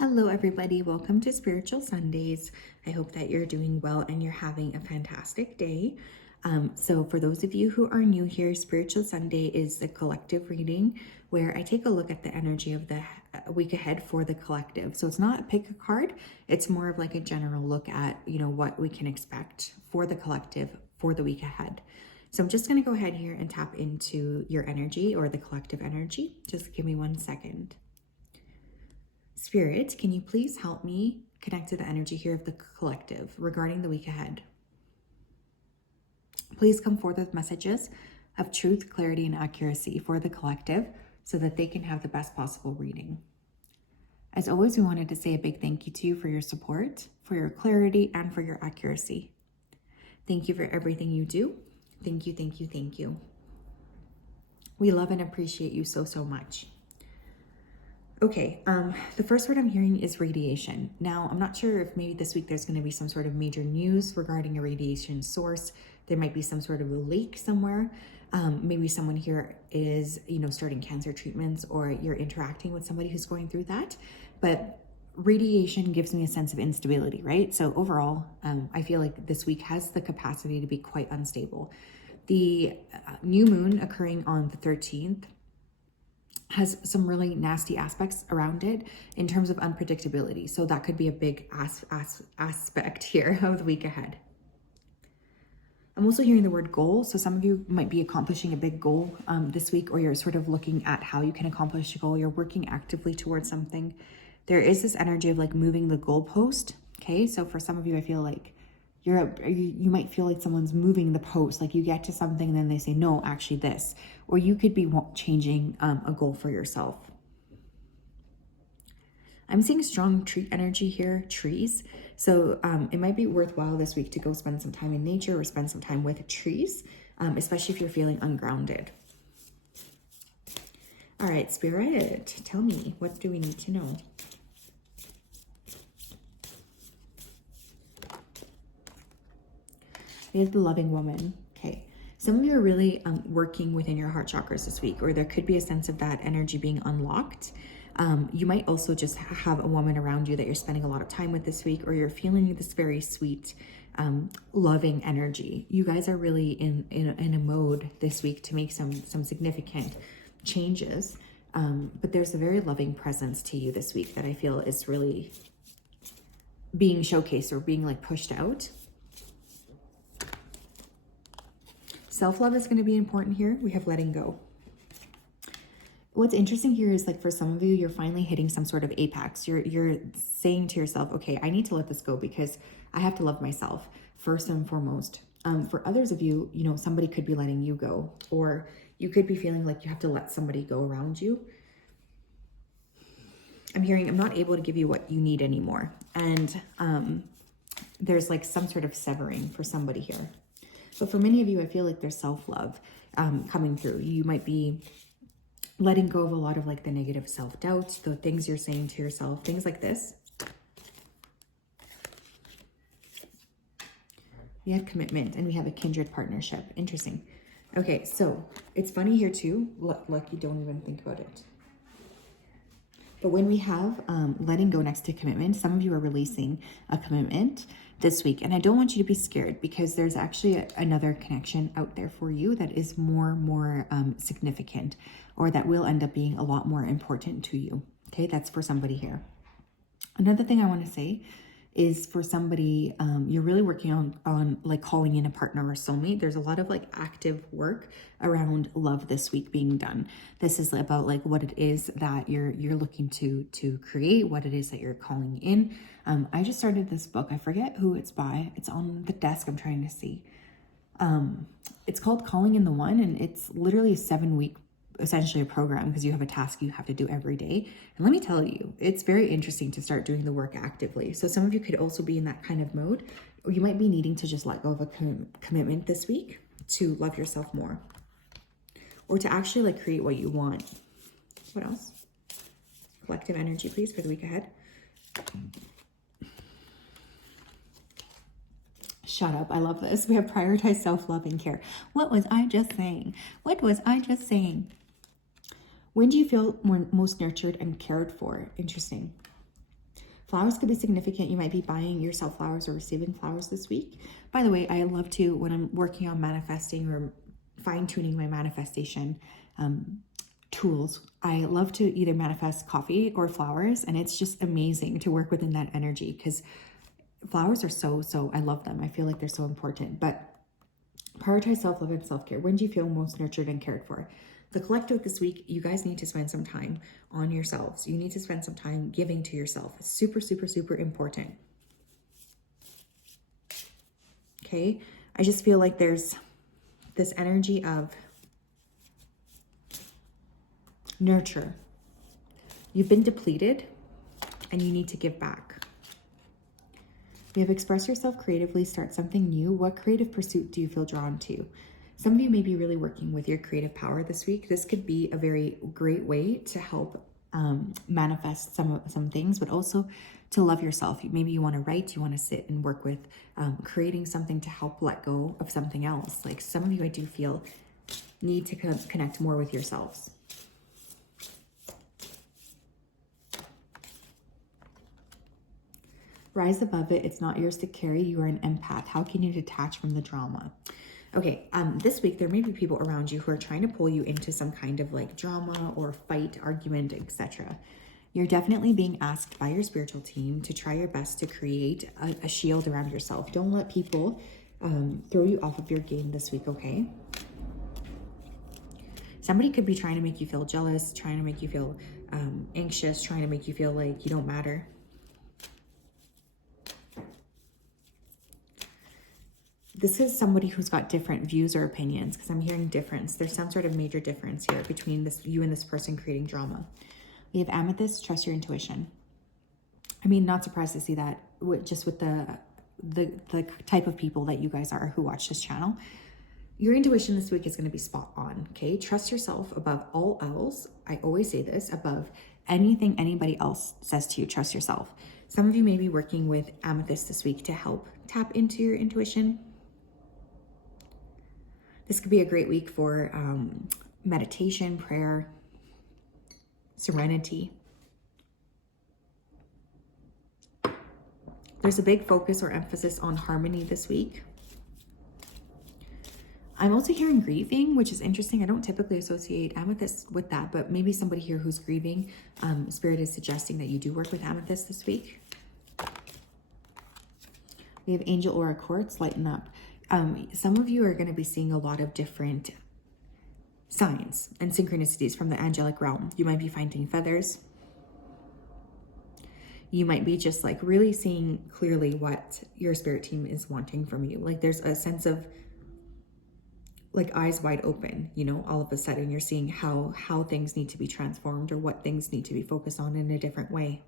Hello, everybody. Welcome to Spiritual Sundays. I hope that you're doing well and you're having a fantastic day. So, for those of you who are new here, Spiritual Sunday is the collective reading where I take a look at the energy of the week ahead for the collective. So, it's not pick a card, it's more of like a general look at, what we can expect for the collective for the week ahead. So, I'm just going to go ahead here and tap into your energy or the collective energy. Just give me 1 second. Spirit, can you please help me connect to the energy here of the collective regarding the week ahead? Please come forth with messages of truth, clarity, and accuracy for the collective so that they can have the best possible reading. As always, we wanted to say a big thank you to you for your support, for your clarity, and for your accuracy. Thank you for everything you do. Thank you, thank you, thank you. We love and appreciate you so, so much. Okay, the first word I'm hearing is radiation. Now, I'm not sure if maybe this week there's going to be some sort of major news regarding a radiation source. There might be some sort of a leak somewhere. Maybe someone here is, starting cancer treatments, or you're interacting with somebody who's going through that. But radiation gives me a sense of instability, right? So overall, I feel like this week has the capacity to be quite unstable. The new moon occurring on the 13th has some really nasty aspects around it in terms of unpredictability. So that could be a big aspect here of the week ahead. I'm also hearing the word goal. So some of you might be accomplishing a big goal this week, or you're sort of looking at how you can accomplish a goal. You're working actively towards something. There is this energy of like moving the goalpost. Okay, so for some of you, I feel like you might feel like someone's moving the post, like you get to something and then they say, no, actually this, or you could be changing a goal for yourself. I'm seeing strong tree energy here, trees. So it might be worthwhile this week to go spend some time in nature or spend some time with trees, especially if you're feeling ungrounded. All right, Spirit, tell me, what do we need to know? We have the loving woman. Okay. Some of you are really working within your heart chakras this week, or there could be a sense of that energy being unlocked. You might also just have a woman around you that you're spending a lot of time with this week, or you're feeling this very sweet, loving energy. You guys are really in a mode this week to make some significant changes. But there's a very loving presence to you this week that I feel is really being showcased or being like pushed out. Self-love is going to be important here. We have letting go. What's interesting here is like for some of you, you're finally hitting some sort of apex. You're saying to yourself, okay, I need to let this go because I have to love myself first and foremost. For others of you, somebody could be letting you go, or you could be feeling like you have to let somebody go around you. I'm hearing I'm not able to give you what you need anymore. And there's like some sort of severing for somebody here. But for many of you, I feel like there's self-love coming through. You might be letting go of a lot of like the negative self-doubt, the things you're saying to yourself, things like this. We have commitment and we have a kindred partnership. Interesting. Okay, so it's funny here too. Like you don't even think about it. But when we have letting go next to commitment, some of you are releasing a commitment this week. And I don't want you to be scared because there's actually another connection out there for you that is more significant, or that will end up being a lot more important to you. Okay, that's for somebody here. Another thing I want to say is for somebody, you're really working on like calling in a partner or soulmate. There's a lot of like active work around love this week being done. This is about like what it is that you're looking to create, what it is that you're calling in. I just started this book. I forget who it's by. It's on the desk. I'm trying to see. It's called Calling in the One, and it's literally a 7-week essentially a program, because you have a task you have to do every day. And let me tell you, it's very interesting to start doing the work actively. So some of you could also be in that kind of mode, or you might be needing to just let go of a commitment this week to love yourself more, or to actually like create what you want. What else? Collective energy, please, for the week ahead. Shut up. I love this. We have prioritized self-love and care. What was I just saying? What was I just saying? When do you feel most nurtured and cared for? Interesting. Flowers could be significant. You might be buying yourself flowers or receiving flowers this week. By the way, I love to, when I'm working on manifesting or fine-tuning my manifestation tools, I love to either manifest coffee or flowers, and it's just amazing to work within that energy because flowers are so, I love them. I feel like they're so important, but prioritize self-love and self-care. When do you feel most nurtured and cared for? The collective this week, you guys need to spend some time on yourselves. You need to spend some time giving to yourself. It's super, super important. Okay? I just feel like there's this energy of nurture. You've been depleted and you need to give back. We have express yourself creatively, start something new. What creative pursuit do you feel drawn to? Some of you may be really working with your creative power this week. This could be a very great way to help manifest some things, but also to love yourself. Maybe you want to write, you want to sit and work with creating something to help let go of something else. Like some of you, I do feel, need to connect more with yourselves. Rise above it. It's not yours to carry. You are an empath. How can you detach from the drama? Okay, this week there may be people around you who are trying to pull you into some kind of like drama or fight, argument, etc. You're definitely being asked by your spiritual team to try your best to create a shield around yourself. Don't let people throw you off of your game this week, okay? Somebody could be trying to make you feel jealous, trying to make you feel anxious, trying to make you feel like you don't matter. This is somebody who's got different views or opinions because I'm hearing difference. There's some sort of major difference here between you and this person creating drama. We have Amethyst, trust your intuition. I mean, not surprised to see that just with the type of people that you guys are who watch this channel. Your intuition this week is going to be spot on, okay? Trust yourself above all else. I always say this, above anything anybody else says to you, trust yourself. Some of you may be working with Amethyst this week to help tap into your intuition. This could be a great week for meditation, prayer, serenity. There's a big focus or emphasis on harmony this week. I'm also hearing grieving, which is interesting. I don't typically associate Amethyst with that, but maybe somebody here who's grieving, Spirit is suggesting that you do work with Amethyst this week. We have Angel Aura Quartz, lighten up. Some of you are going to be seeing a lot of different signs and synchronicities from the angelic realm. You might be finding feathers. You might be just like really seeing clearly what your spirit team is wanting from you. Like there's a sense of like eyes wide open, you know, all of a sudden you're seeing how things need to be transformed or what things need to be focused on in a different way.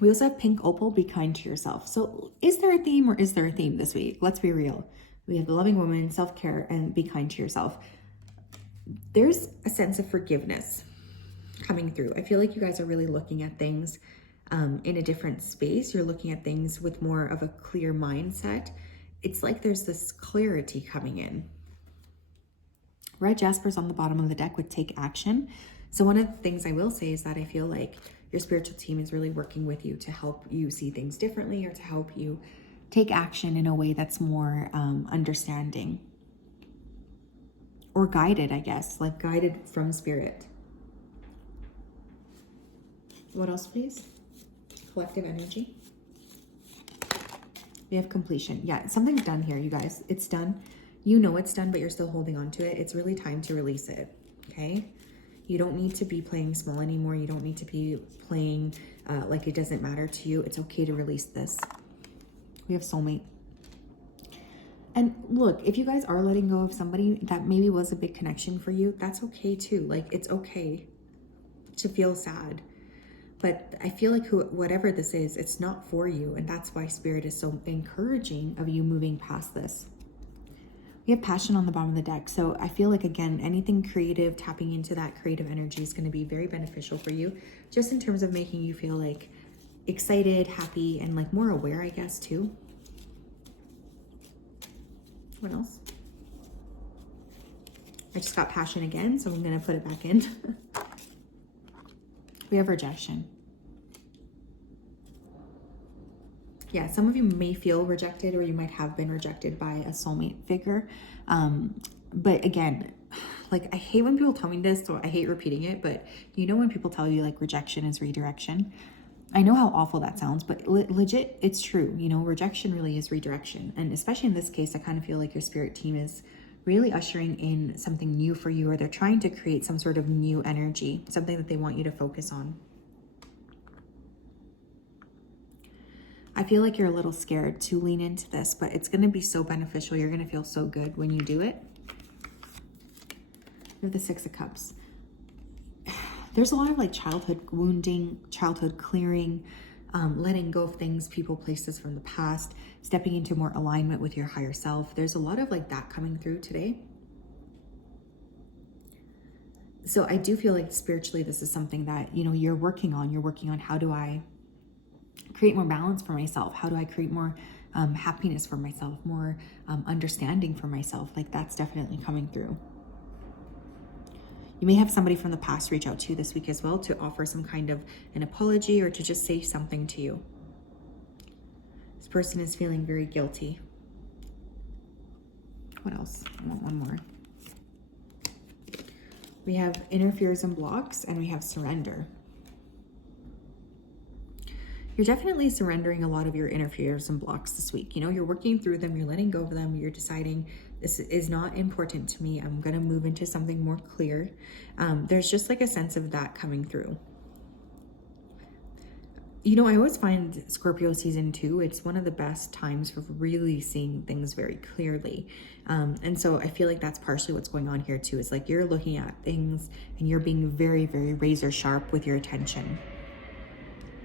We also have Pink Opal, be kind to yourself. So is there a theme or is there a theme this week? Let's be real. We have the loving woman, self-care, and be kind to yourself. There's a sense of forgiveness coming through. I feel like you guys are really looking at things in a different space. You're looking at things with more of a clear mindset. It's like there's this clarity coming in. Red Jasper's on the bottom of the deck with take action. So one of the things I will say is that I feel like your spiritual team is really working with you to help you see things differently or to help you take action in a way that's more understanding or guided, I guess, like guided from spirit. What else, please? Collective energy. We have completion. Yeah, something's done here, you guys. It's done. You know it's done, but you're still holding on to it. It's really time to release it, okay? You don't need to be playing small anymore. You don't need to be playing like it doesn't matter to you. It's okay to release this. We have soulmate. And look, if you guys are letting go of somebody that maybe was a big connection for you, that's okay too. Like it's okay to feel sad. But I feel like whatever this is, it's not for you. And that's why Spirit is so encouraging of you moving past this. We have passion on the bottom of the deck. So I feel like, again, anything creative, tapping into that creative energy is going to be very beneficial for you, just in terms of making you feel like excited, happy, and like more aware, I guess, too. What else? I just got passion again, so I'm going to put it back in. We have rejection. Yeah, some of you may feel rejected, or you might have been rejected by a soulmate figure. But again, like, I hate when people tell me this, so I hate repeating it, but you know when people tell you like rejection is redirection? I know how awful that sounds, but legit, it's true. You know, rejection really is redirection. And especially in this case, I kind of feel like your spirit team is really ushering in something new for you, or they're trying to create some sort of new energy, something that they want you to focus on. I feel like you're a little scared to lean into this, but it's going to be so beneficial. You're going to feel so good when you do it. We have the Six of Cups. There's a lot of like childhood wounding, childhood clearing, letting go of things, people, places from the past, stepping into more alignment with your higher self. There's a lot of like that coming through today. So I do feel like spiritually, this is something that, you know, you're working on. You're working on, how do I create more balance for myself? How do I create more happiness for myself, more understanding for myself? Like, that's definitely coming through. You may have somebody from the past reach out to you this week as well to offer some kind of an apology, or to just say something to you. This person is feeling very guilty. What else? I want one more. We have inner fears and blocks, and we have surrender. You're definitely surrendering a lot of your inner fears and blocks this week. You know, you're working through them, you're letting go of them, you're deciding this is not important to me. I'm going to move into something more clear. There's just like a sense of that coming through. You know, I always find Scorpio season 2, it's one of the best times for really seeing things very clearly. And so I feel like that's partially what's going on here too. Is like you're looking at things and you're being very, very razor sharp with your attention.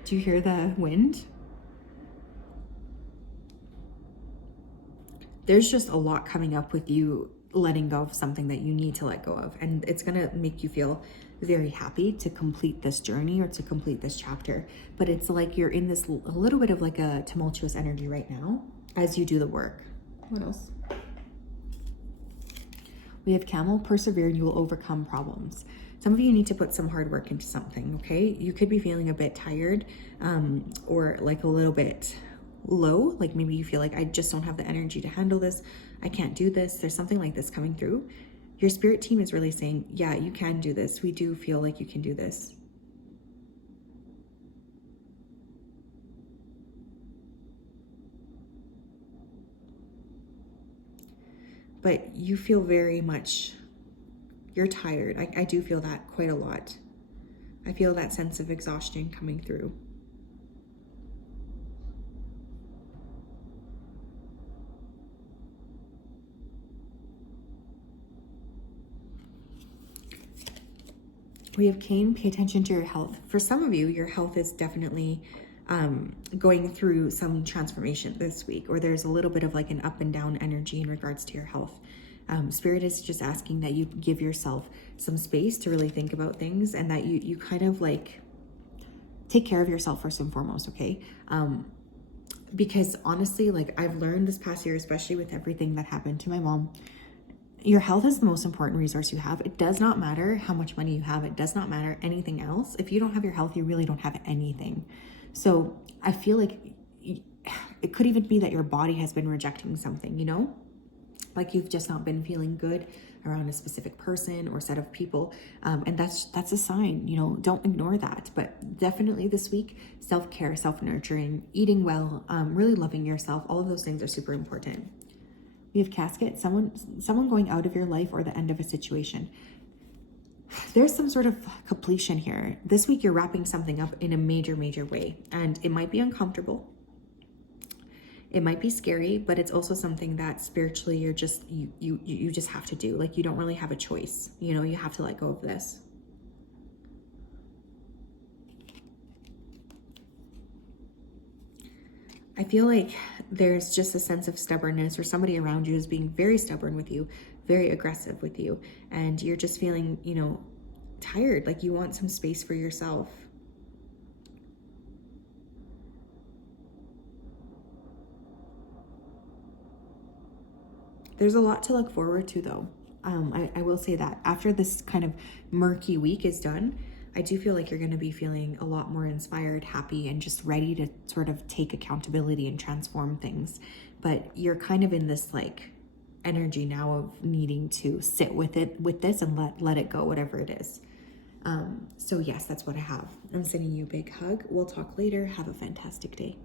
Do you hear the wind? There's just a lot coming up with you letting go of something that you need to let go of. And it's going to make you feel very happy to complete this journey or to complete this chapter. But it's like you're in this a little bit of like a tumultuous energy right now as you do the work. What else? We have Camel, persevere and you will overcome problems. Some of you need to put some hard work into something, okay? You could be feeling a bit tired or like a little bit low. Like maybe you feel like, I just don't have the energy to handle this. I can't do this. There's something like this coming through. Your spirit team is really saying, yeah, you can do this. We do feel like you can do this. But you feel very much, you're tired. I do feel that quite a lot. I feel that sense of exhaustion coming through. We have Cain, pay attention to your health. For some of you, your health is definitely going through some transformation this week, or there's a little bit of like an up and down energy in regards to your health. Spirit is just asking that you give yourself some space to really think about things, and that you kind of like take care of yourself first and foremost, okay? Because honestly, like I've learned this past year, especially with everything that happened to my mom, your health is the most important resource you have. It does not matter how much money you have. It does not matter anything else. If you don't have your health, you really don't have anything. So I feel like it could even be that your body has been rejecting something, you know? Like you've just not been feeling good around a specific person or set of people. And that's a sign, you know, don't ignore that. But definitely this week, self-care, self-nurturing, eating well, really loving yourself, all of those things are super important. We have Casket, someone going out of your life or the end of a situation. There's some sort of completion here. This week, you're wrapping something up in a major, major way. And it might be uncomfortable. It might be scary, but it's also something that spiritually you just have to do. Like you don't really have a choice. You know, you have to let go of this. I feel like there's just a sense of stubbornness, or somebody around you is being very stubborn with you, very aggressive with you, and you're just feeling, you know, tired, like you want some space for yourself. There's a lot to look forward to though. I will say that after this kind of murky week is done, I do feel like you're going to be feeling a lot more inspired, happy, and just ready to sort of take accountability and transform things. But you're kind of in this like energy now of needing to sit with it, with this, and let it go, whatever it is. So yes, that's what I have. I'm sending you a big hug. We'll talk later. Have a fantastic day.